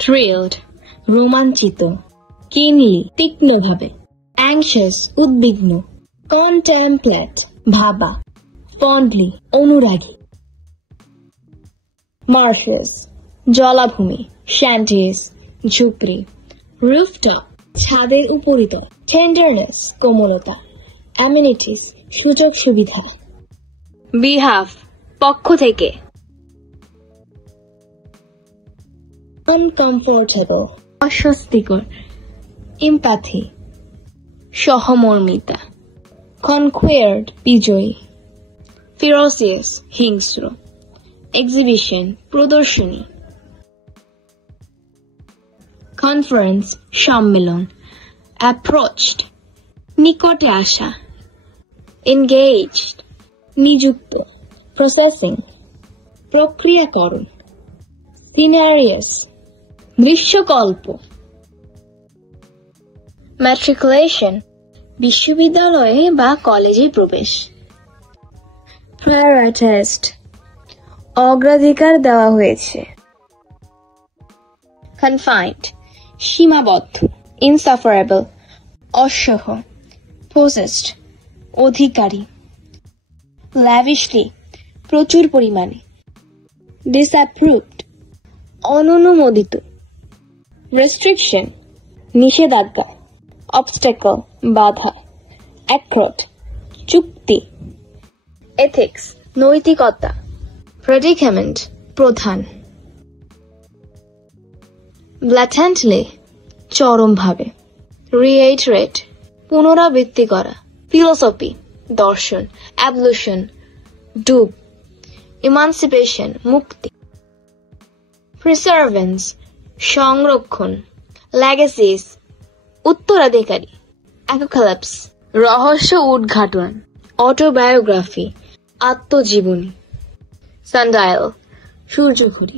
thrilled, রোমাঞ্চিত, keenly, তীক্ষ্ণভাবে, anxious, উদ্বিগ্ন, contemplate, ভাবা, fondly, অনুরাগী, marshes, জলাভূমি, shanties, ঝুপড়ি, rooftop, ছাদের উপরিতল, tenderness, কোমলতা, amenities, সুযোগ সুবিধা, behalf, পক্ষ থেকে, uncomfortable, অস্বস্তিকর, empathy, সহমর্মিতা, conquered, বিজয়ী, ferocious, হিংস্র, exhibition, প্রদর্শনী, conference, সম্মেলন, approached, নিকটে আসা, engaged, নিযুক্ত, processing, প্রক্রিয়াকরণ, scenarios, দৃশ্যকল্প, matriculation, বিশ্ববিদ্যালয়ে বা কলেজে প্রবেশ, prioritized, অগ্রাধিকার দেওয়া হয়েছে, confined, সীমাবদ্ধ, insufferable, অসহ্য, possessed, অধিকারী, lavishly, প্রচুর পরিমাণে, disapproved, অননুমোদিত, restriction, নিষেধাজ্ঞা, obstacle, বাধা, accord, চুক্তি, ethics, নৈতিকতা, predicament, প্রধান, blatantly, চরমভাবে, reiterate, পুনরাবৃত্তি করা, philosophy, দর্শন, ablution, ডুব, emancipation, মুক্তি, preservance, সংরক্ষণ, legacies, উত্তরাধিকারী, apocalypse, রহস্য উদ্ঘাটন, autobiography, আত্মজীবনী, sundial, সূর্যঘড়ি,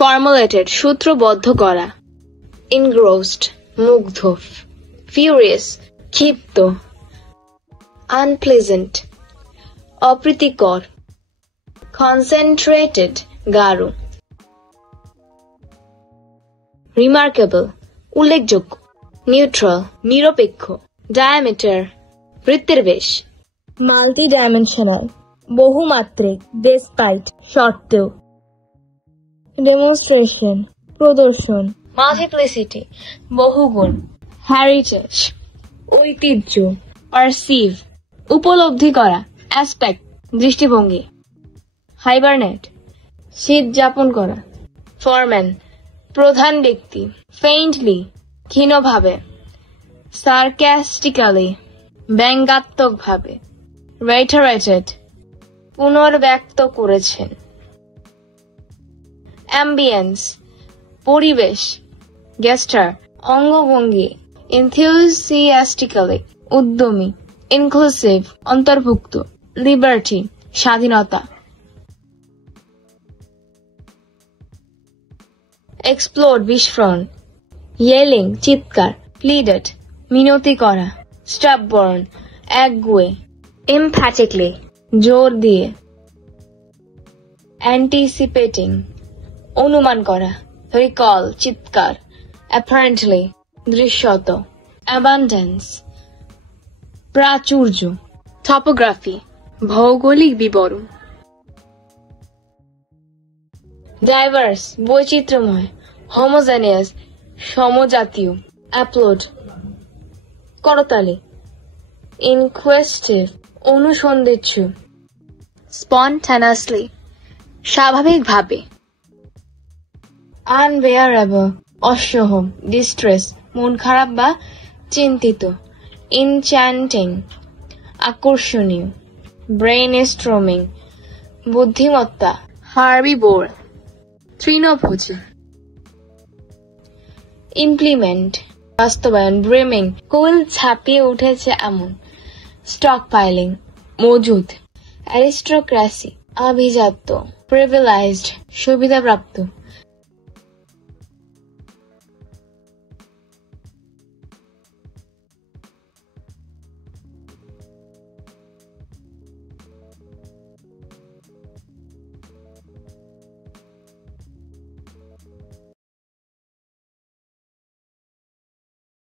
formulated, সূত্রবদ্ধ করা, engrossed, মুগ্ধ, furious, ক্ষিপ্ত, unpleasant, অপ্রীতিকর, concentrated, গাঢ়, remarkable, উল্লেখযোগ্য, neutral, নিরপেক্ষ, diameter, বৃত্তের বেশ, multidimensional, বহুমাত্রিক, despite, সত্ত্বেও, demonstration, প্রদর্শন, multiplicity, বহুগুণ, heritage, ঐতিহ্য, perceive, উপলব্ধি করা, aspect, দৃষ্টিভঙ্গি, hibernate, শীত যাপন করা, foreman, প্রধান ব্যক্তি, faintly, ক্ষীণভাবে, sarcastically, ব্যঙ্গাত্মকভাবে, reiterated, পুনর্ব্যক্ত করেছেন, ambience, পরিবেশ, gesture, অঙ্গভঙ্গি, enthusiastically, উদ্যমী, inclusive, অন্তর্ভুক্ত, liberty, স্বাধীনতা, explode, বিস্ফোরণ, yelling, চিৎকার, pleaded, মিনতি করা, stubborn, একগুঁয়ে, emphatically, জোর দিয়ে, anticipating, অনুমান করা, recall, চিৎকার, apparently, দৃশ্যত, abundance, প্রাচুর্য, topography, ভৌগোলিক বিবরণ, diverse, বৈচিত্র্যময়, homogeneous, সমজাতীয়, applaud, করতালি, inquisitive, অনুসন্ধিৎসু, spontaneously, স্বাভাবিকভাবে, unbearable, অসহ্য, distress, মন খারাপ বা চিন্তিত, enchanting, আকর্ষণীয়, brainstorming, বুদ্ধিমত্তা, herbivore, তৃণভোজী, implement, বাস্তবায়ন, brimming, কুল ছাপিয়ে উঠেছে এমন, stockpiling, মজুদ, aristocracy, আভিজাত্য, privileged, সুবিধাপ্রাপ্ত,